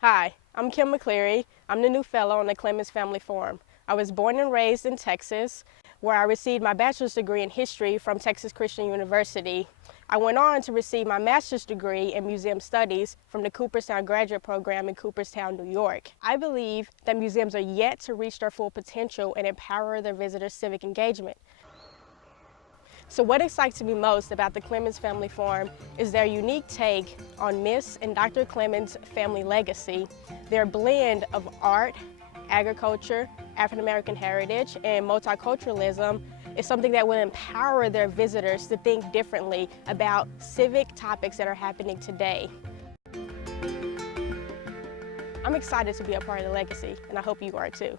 Hi, I'm Kim McClearey. I'm the new fellow on the Clemmons Family Forum. I was born and raised in Texas, where I received my bachelor's degree in history from Texas Christian University. I went on to receive my master's degree in museum studies from the Cooperstown Graduate Program in Cooperstown, New York. I believe that museums are yet to reach their full potential and empower their visitors' civic engagement. So what excites me most about the Clemmons Family Forum is their unique take on Miss and Dr. Clemmons' family legacy. Their blend of art, agriculture, African American heritage, and multiculturalism is something that will empower their visitors to think differently about civic topics that are happening today. I'm excited to be a part of the legacy, and I hope you are too.